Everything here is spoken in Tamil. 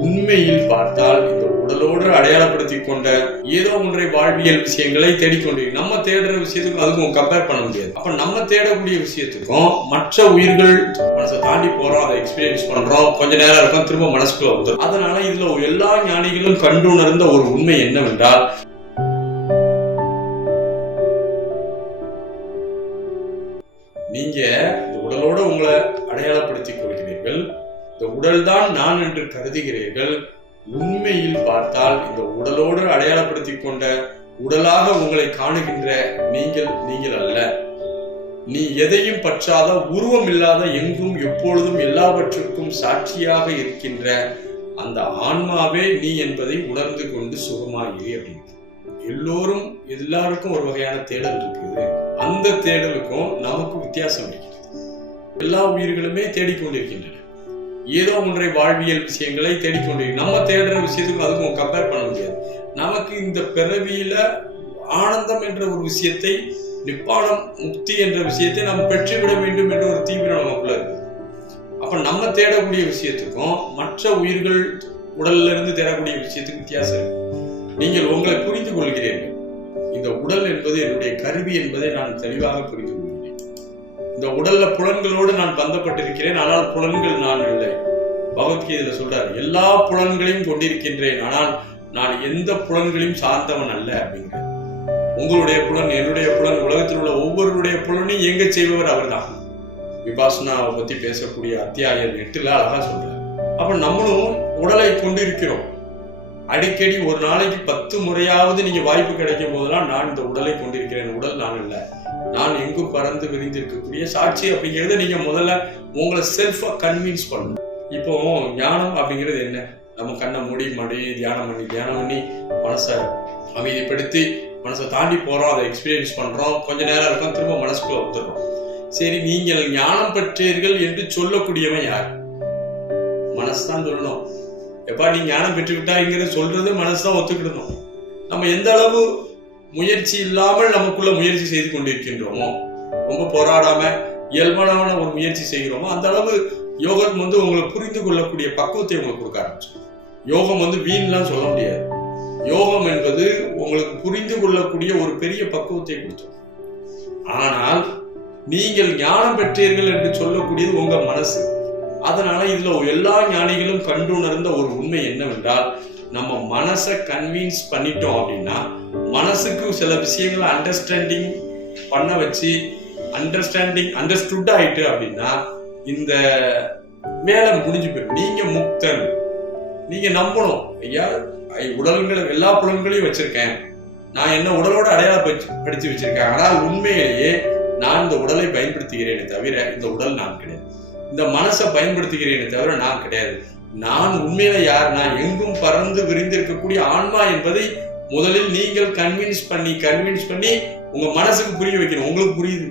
உண்மையில் பார்த்தால் இந்த உடலோடு அடையாளப்படுத்தி கொண்ட ஏதோ ஒன்றை வாழ்வியல் விஷயங்களை தேடிக்கொண்டு நம்ம தேடுற விஷயத்துக்கும் அதுக்கும் கம்பேர் பண்ண முடியாது. அப்ப நம்ம தேடக்கூடிய விஷயத்துக்கும் மற்ற உயிர்கள் மனசை தாண்டி போறோம், அதை எக்ஸ்பீரியன்ஸ் பண்றோம், கொஞ்ச நேரம் இருக்கும், திரும்ப மனசுக்குள்ள வந்துடும். அதனால இதுல எல்லா ஞானிகளும் கண்டுணர்ந்த ஒரு உண்மை என்னவென்றால், நீங்க இந்த உடலோட உங்களை அடையாளப்படுத்திக் கொள்கிறீர்கள், இந்த உடல் தான் நான் என்று கருதுகிறீர்கள். உண்மையில் பார்த்தால் இந்த உடலோடு அடையாளப்படுத்திக் கொண்ட உடலாக உங்களை காணுகின்ற நீங்கள் அல்ல. நீ எதையும் பற்றாத, உருவம் இல்லாத, எங்கும் எப்பொழுதும் எல்லாவற்றுக்கும் சாட்சியாக இருக்கின்ற அந்த ஆன்மாவே நீ என்பதை உணர்ந்து கொண்டு சுகமாகி அப்படின்னு. எல்லாருக்கும் ஒரு வகையான தேடல் இருக்குது. அந்த தேடலுக்கும் நமக்கு வித்தியாசம் இருக்கிறது. எல்லா உயிர்களுமே தேடிக்கொண்டிருக்கின்றன, ஏதோ ஒன்றை வாழ்வியல் விஷயங்களை தேடிக்கொண்டிருக்க. நம்ம தேடுற விஷயத்துக்கும் அதுக்கும் கம்பேர் பண்ண முடியாது. நமக்கு இந்த பிறவியில ஆனந்தம் என்ற ஒரு விஷயத்தை, நிப்பானம் முக்தி என்ற விஷயத்தை நாம் பெற்றுவிட வேண்டும் என்ற ஒரு தீவிரம் நமக்குள்ள இருக்கு. அப்ப நம்ம தேடக்கூடிய விஷயத்துக்கும் மற்ற உயிர்கள் உடல்ல இருந்து தேடக்கூடிய விஷயத்துக்கு வித்தியாசம் இருக்கு. நீங்கள் உங்களை புரிந்து கொள்கிறீர்கள். இந்த உடல் என்பது என்னுடைய கருவி என்பதை நான் தெளிவாக புரிந்து கொள்கிறேன். இந்த உடல்ல புலன்களோடு நான் பந்தப்பட்டிருக்கிறேன், ஆனால் புலன்கள் நான் இல்லை. பகவத்கீதையில சொல்றாரு, எல்லா புலன்களையும் கொண்டிருக்கின்றேன், ஆனால் நான் எந்த புலன்களையும் சார்ந்தவன் அல்ல அப்படிங்கிற. உங்களுடைய புலன், என்னுடைய புலன், உலகத்தில் உள்ள ஒவ்வொருடைய புலனையும் இயங்க செய்பவர் அவர் தான். விபாசனாவை பத்தி பேசக்கூடிய அத்தியாயம் 8 அழகா சொல்றாரு. அப்ப நம்மளும் உடலை கொண்டிருக்கிறோம். அடிக்கடி ஒரு நாளைக்கு 10 முறையாவது நீங்க வாய்ப்பு கிடைக்கும் போதெல்லாம் நான் இந்த உடலை கொண்டிருக்கிறேன், உடல் நான் இல்லை, நான் எங்கு பறந்து விரிந்திருக்கக்கூடிய சாட்சி அப்படிங்கிறத நீங்க முதல்ல உங்களை செல்ஃபா கன்வின்ஸ் பண்ணணும். இப்போ ஞானம் அப்படிங்கிறது என்ன? நம்ம கண்ணை மூடி தியானம் பண்ணி மனசை அமைதிப்படுத்தி மனசை தாண்டி போறோம், அதை எக்ஸ்பீரியன்ஸ் பண்றோம், கொஞ்ச நேரம் இருக்கும், திரும்ப மனசுக்குள்ள வந்துடுறோம். சரி, நீங்கள் ஞானம் பெற்றீர்கள் என்று சொல்லக்கூடியவன் யார்? மனசு தான் சொல்லணும். எப்பா நீ ஞானம் பெற்றுவிட்டாங்கிறத சொல்றது மனசு தான் ஒத்துக்கிடணும். நம்ம எந்த அளவு முயற்சி இல்லாமல் நமக்குள்ள முயற்சி செய்து கொண்டிருக்கின்றோமோ, ரொம்ப போராடாம இயல்பான ஒரு முயற்சி செய்கிறோமோ, அந்த அளவு யோகம் உங்களை புரிந்து கொள்ளக்கூடிய பக்குவத்தை உங்களுக்கு கொடுக்க ஆரம்பிச்சு. யோகம் வீண்லாம் சொல்ல முடியாது. யோகம் என்பது உங்களுக்கு புரிந்து கொள்ளக்கூடிய ஒரு பெரிய பக்குவத்தை கொடுத்தோம். ஆனால் நீங்கள் ஞானம் பெற்றீர்கள் என்று சொல்லக்கூடியது உங்க மனசு. அதனால இதுல எல்லா ஞானிகளும் கண்டுணர்ந்த ஒரு உண்மை என்னவென்றால், நம்ம மனசை கன்வின்ஸ் பண்ணிட்டோம் அப்படின்னா, மனசுக்கு சில விஷயங்களை அண்டர்ஸ்டாண்டிங் பண்ண வச்சு அண்டர்ஸ்டுட் ஆயிட்டு அப்படின்னா இந்த வேலை முடிஞ்சு போயிடும். நீங்க முக்தன். நீங்க நம்பணும், ஐயா உடல்களை எல்லா புலன்களையும் வச்சிருக்கேன், நான் என்ன உடலோட அடையாளப்படுத்தி வச்சிருக்கேன், ஆனால் உண்மையிலேயே நான் இந்த உடலை பயன்படுத்துகிறேனே தவிர இந்த உடல் நான் கிடையாது. இந்த மனசை பயன்படுத்துகிறேனே தவிர நான் கிடையாது. நான் உண்மையில யார்? நான் எங்கும் பறந்து விரிந்திருக்கக்கூடிய ஆன்மா என்பதை முதலில் நீங்கள் கன்வின்ஸ் பண்ணி உங்க மனசுக்கு புரிய வைக்கணும். உங்களுக்கு புரியுது,